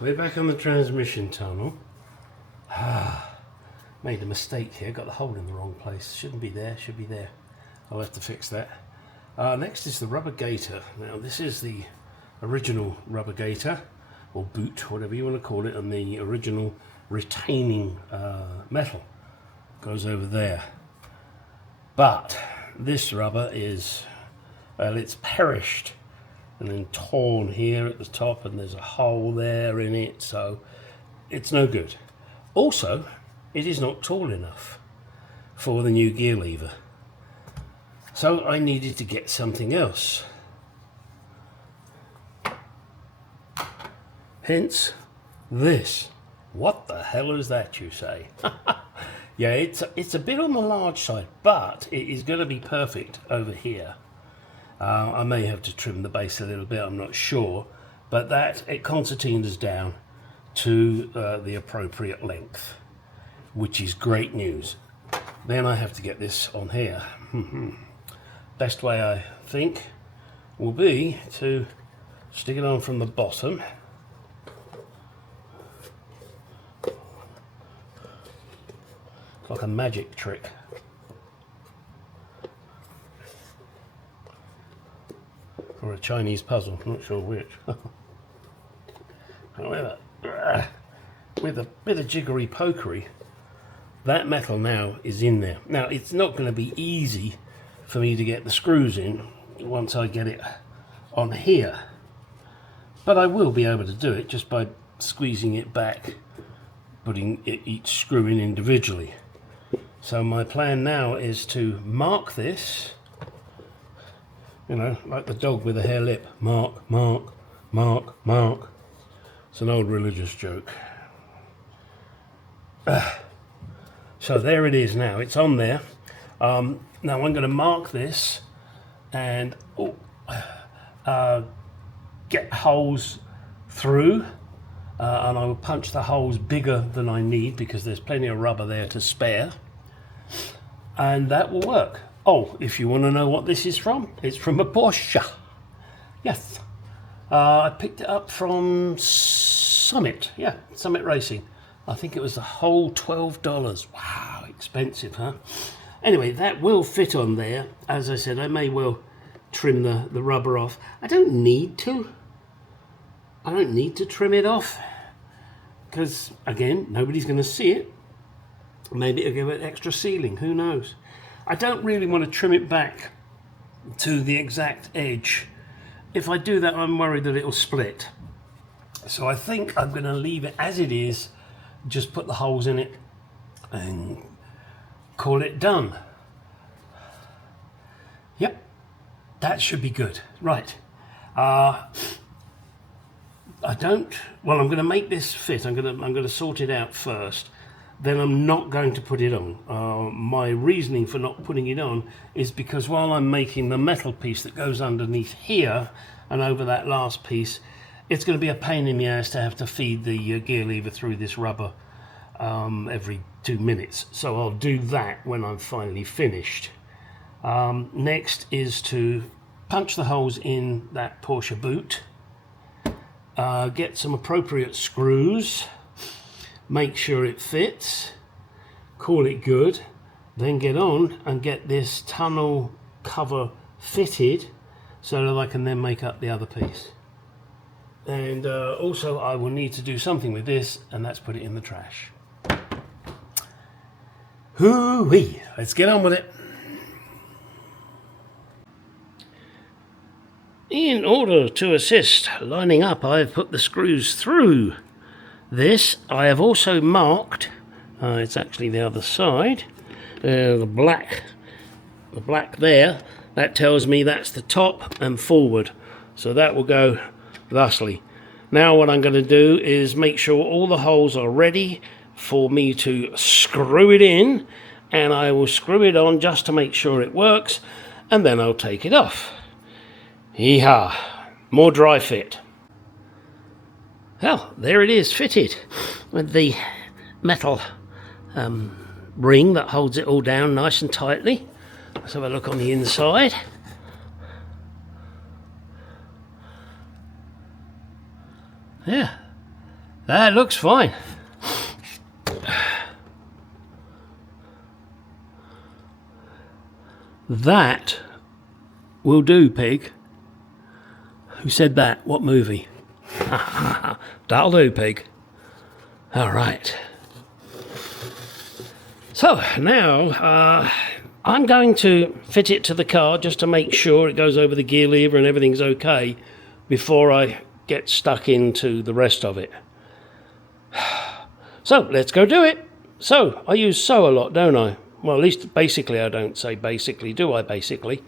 we're back on the transmission tunnel. Made a mistake here, got the hole in the wrong place. Shouldn't be there, should be there. I'll have to fix that. Next is the rubber gaiter. Now this is the original rubber gaiter, or boot, whatever you want to call it, and the original retaining metal goes over there. But this rubber is, well, it's perished and then torn here at the top, and there's a hole there in it, so it's no good. Also, it is not tall enough for the new gear lever, so I needed to get something else. Hence this. What the hell is that, you say? Yeah, it's a bit on the large side, but it is going to be perfect over here. I may have to trim the base a little bit, I'm not sure, but that it concertinas down to the appropriate length, which is great news. Then I have to get this on here. Best way, I think, will be to stick it on from the bottom. Like a magic trick. Or a Chinese puzzle, not sure which. However, with a bit of jiggery pokery, that metal now is in there. Now it's not going to be easy for me to get the screws in once I get it on here, but I will be able to do it just by squeezing it back, putting each screw in individually. So my plan now is to mark this, you know, like the dog with a hare lip. Mark, mark, mark, mark. It's an old religious joke. So there it is now. It's on there. Now I'm going to mark this and get holes through. And I will punch the holes bigger than I need because there's plenty of rubber there to spare. And that will work. Oh, if you want to know what this is from, it's from a Porsche. Yes. I picked it up from Summit. Yeah, Summit Racing. I think it was the whole $12. Wow, expensive, huh? Anyway, that will fit on there. As I said, I may well trim the rubber off. I don't need to. I don't need to trim it off because, again, nobody's going to see it. Maybe it'll give it extra sealing, who knows. I don't really want to trim it back to the exact edge. If I do that, I'm worried that it'll split. So I think I'm going to leave it as it is, just put the holes in it and call it done. Yep, that should be good. Right. I'm going to make this fit. I'm going to sort it out first. Then I'm not going to put it on. My reasoning for not putting it on is because while I'm making the metal piece that goes underneath here and over that last piece, it's going to be a pain in the ass to have to feed the gear lever through this rubber every 2 minutes. So I'll do that when I'm finally finished. Next is to punch the holes in that Porsche boot, get some appropriate screws, make sure it fits, call it good, then get on and get this tunnel cover fitted so that I can then make up the other piece. And also I will need to do something with this, and that's put it in the trash. Hoo-wee, let's get on with it. In order to assist lining up, I've put the screws through this. I have also marked, it's actually the other side, the black there, that tells me that's the top and forward, so that will go thusly. Now what I'm going to do is make sure all the holes are ready for me to screw it in, and I will screw it on just to make sure it works, and then I'll take it off. Yeehaw, more dry fit. Well, there it is, fitted with the metal ring that holds it all down nice and tightly. Let's have a look on the inside. Yeah, That looks fine. That will do, pig. Who said that? What movie? That'll do, pig. All right. So now I'm going to fit it to the car just to make sure it goes over the gear lever and everything's okay before I get stuck into the rest of it. So let's go do it. So I use so a lot, don't I? Well, at least basically I don't say basically, do I basically?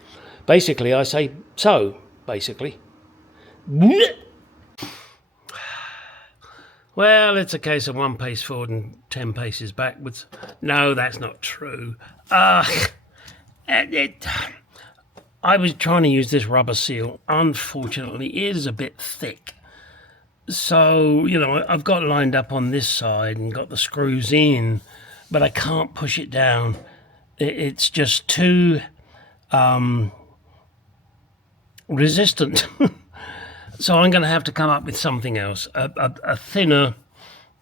Basically I say so, basically. Well, it's a case of 1 pace forward and 10 paces backwards. No, that's not true. I was trying to use this rubber seal. Unfortunately, it is a bit thick. So, you know, I've got it lined up on this side and got the screws in, but I can't push it down. It's just too resistant. So I'm going to have to come up with something else, a thinner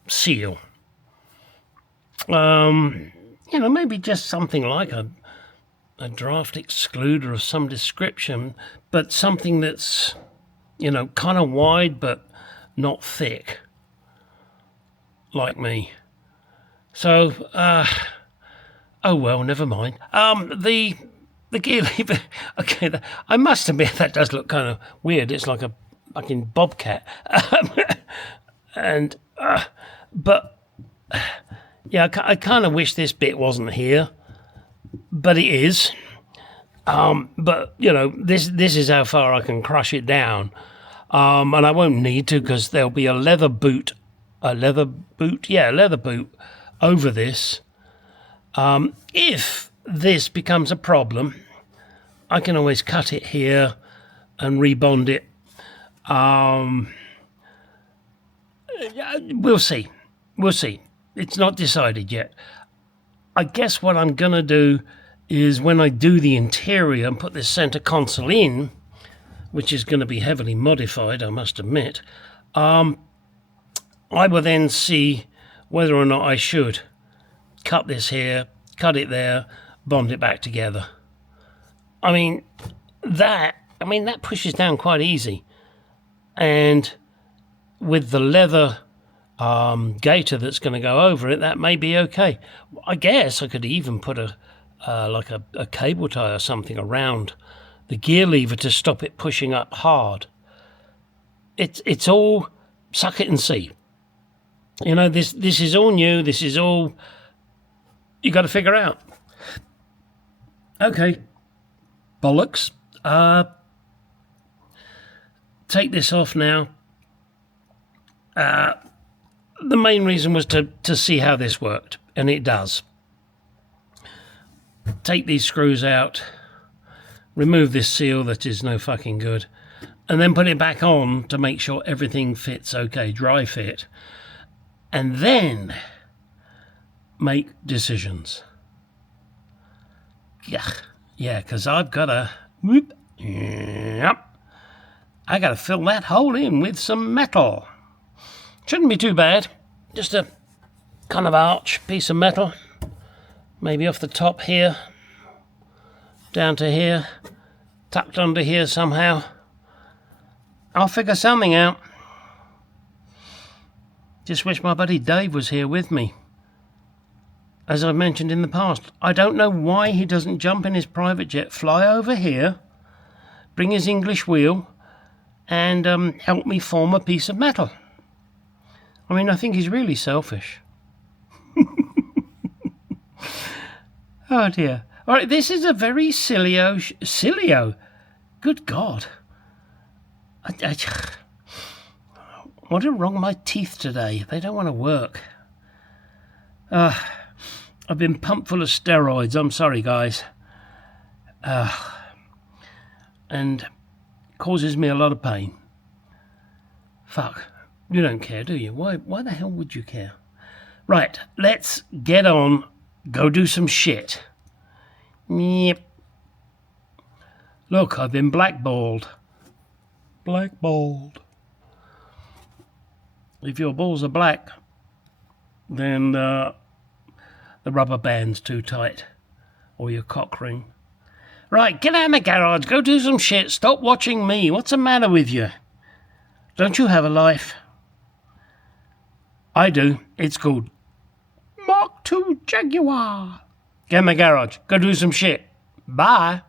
seal. You know, maybe just something like a draft excluder of some description, but something that's, you know, kind of wide but not thick, like me. So, oh well, never mind. The gear lever, okay, I must admit that does look kind of weird. It's like a fucking bobcat. And, but, yeah, I kind of wish this bit wasn't here, but it is. But, you know, this is how far I can crush it down. And I won't need to because there'll be a leather boot over this. If this becomes a problem, I can always cut it here and rebond it. We'll see. It's not decided yet. I guess what I'm going to do is when I do the interior and put this center console in, which is going to be heavily modified, I must admit, I will then see whether or not I should cut this here, cut it there, bond it back together. I mean, that pushes down quite easy. And with the leather gaiter that's going to go over it, that may be okay. I guess I could even put a cable tie or something around the gear lever to stop it pushing up hard. It's all suck it and see. You know, this is all new. This is all you got to figure out. Okay, bollocks. Take this off now. The main reason was to see how this worked, and it does. Take these screws out, remove this seal that is no fucking good, and then put it back on to make sure everything fits okay, dry fit, and then make decisions. Yeah, because I've got to, I got to fill that hole in with some metal. Shouldn't be too bad. Just a kind of arch piece of metal. Maybe off the top here, down to here, tucked under here somehow. I'll figure something out. Just wish my buddy Dave was here with me. As I've mentioned in the past, I don't know why he doesn't jump in his private jet, fly over here, bring his English wheel, and help me form a piece of metal. I mean, I think he's really selfish. Oh dear. All right, this is a very silly-o. Good God. What are wrong with my teeth today? They don't want to work. I've been pumped full of steroids. I'm sorry, guys. And causes me a lot of pain. Fuck. You don't care, do you? Why the hell would you care? Right, let's get on. Go do some shit. Yep. Look, I've been blackballed. Blackballed. If your balls are black, then the rubber band's too tight, or your cock ring. Right, get out of my garage, go do some shit, stop watching me. What's the matter with you? Don't you have a life? I do. It's called Mark II Jaguar. Get in my garage, go do some shit. Bye.